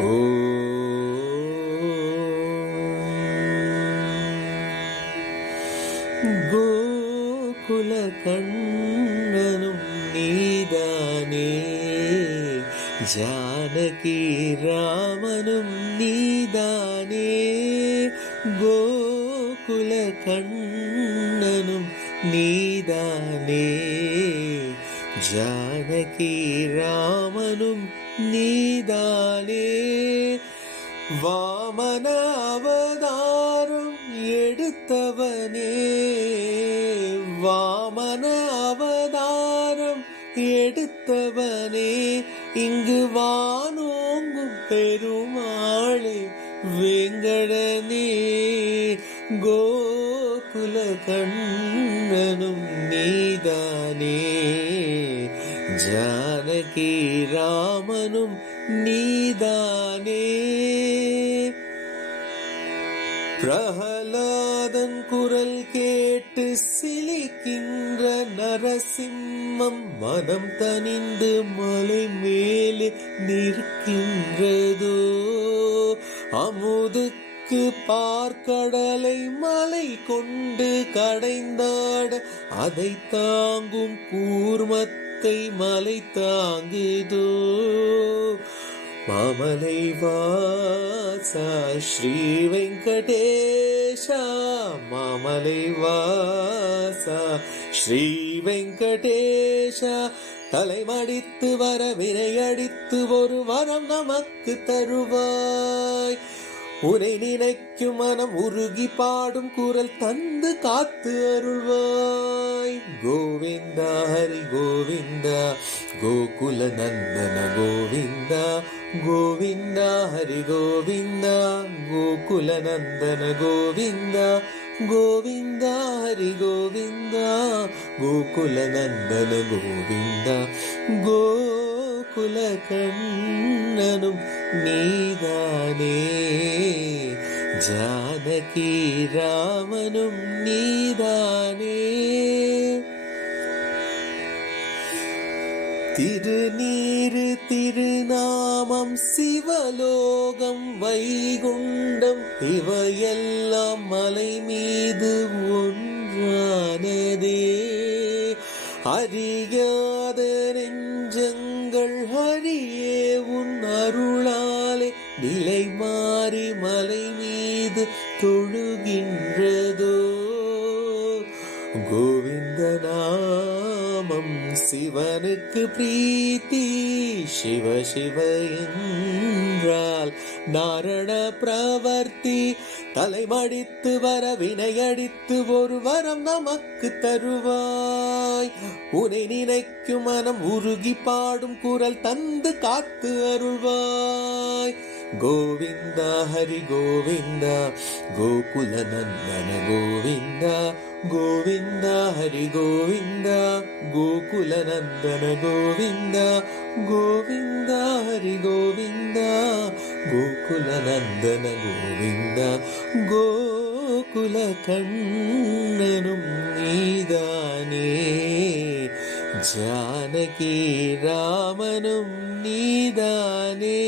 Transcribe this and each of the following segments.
ஓ கோகுல கண்ணனும் நீதானே, ஜானகி ராமனும் நீதானே. கோகுல கண்ணனும் நீதானே, ஜானகி ராமனும் நீதானே. வாமன அவதாரம் எடுத்தவனே, வாமன அவதாரம் எடுத்தவனே, இங்கு வானோங்கும் பெருமாளே வேங்கடனே. கோகுல கண்ணனும் நீதானே, ஜானகி ராமனும் நீதானே. பிரஹலாதன் குரல் கேட்டு சிலிக்கின்ற நரசிம்மம் மனம் தனிந்து மலை மேலே நிற்கின்றதோ. அமுதுக்கு பார்க்கடலை மலை கொண்டு கடைந்தாட அதை தாங்கும் கூர்மத்தை மலை தாங்குதோ. மாமலை வாசா ஸ்ரீ வெங்கடேஷா, மாமலை வாசா ஸ்ரீ வெங்கடேஷா, தலைமடித்து வர வினையடித்து ஒரு வரம் நமக்கு தருவாய். உனை நினைக்கும் மனம் உருகி பாடும் குரல் தந்து காத்து அருள்வாய். கோவிந்தா ஹரி கோவிந்தா, கோகுல நந்தன கோவிந்தா, கோவிந்தா ஹரி கோவிந்தா, கோகுல நந்தன கோவிந்தா, கோவிந்தா ஹரி கோவிந்தா, கோகுல நந்தன கோவிந்தா. கோகுல கண்ணனும் நீதானே, ஜானகி ராமனும் நீதானே. திருநீரு திருநாமம் சிவலோகம் வைகுண்டம் இவையெல்லாம் மலை மீது ஒன்றானதே. அறியாத நெஞ்சங்கள் ஹரியே உன் அருளாலே நிலை மாறி மலை மீது தொழுகின்றதோ. கோவிந்த நாமம் சிவனுக்கு பிரீத்தி, சிவ சிவ என்றால் நாரண பிரவர்த்தி. தலைமடித்து வர வினையடித்து ஒரு வரம் நமக்கு தருவாய். உனை நினைக்கும் மனம் உருகி பாடும் குரல் தந்து காத்து அருள்வாய். கோவிந்தா ஹரி கோவிந்தா, கோகுல நந்தன கோவிந்தா, கோவிந்தா ஹரி கோவிந்தா, கோகுல நந்தன கோவிந்தா, கோவிந்தா ஹரி கோவிந்தா, கோகுல நந்தன கோவிந்தா. கோகுல கண்ணனும் நீதானே, ஜானகி ராமனும் நீதானே.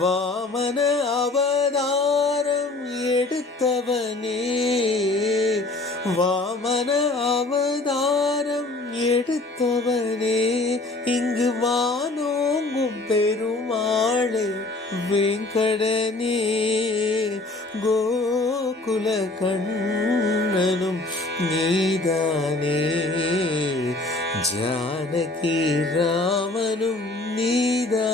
வாமன அவதாரம் எடுத்தவனே, வாமன அவதாரம் எடுத்தவனே, இங்கு வானோங்கும் பெருமாளே வேங்கடனே. கோகுல கண்ணனும் நீதானே, ஜானகி ராமனும் நீதானே.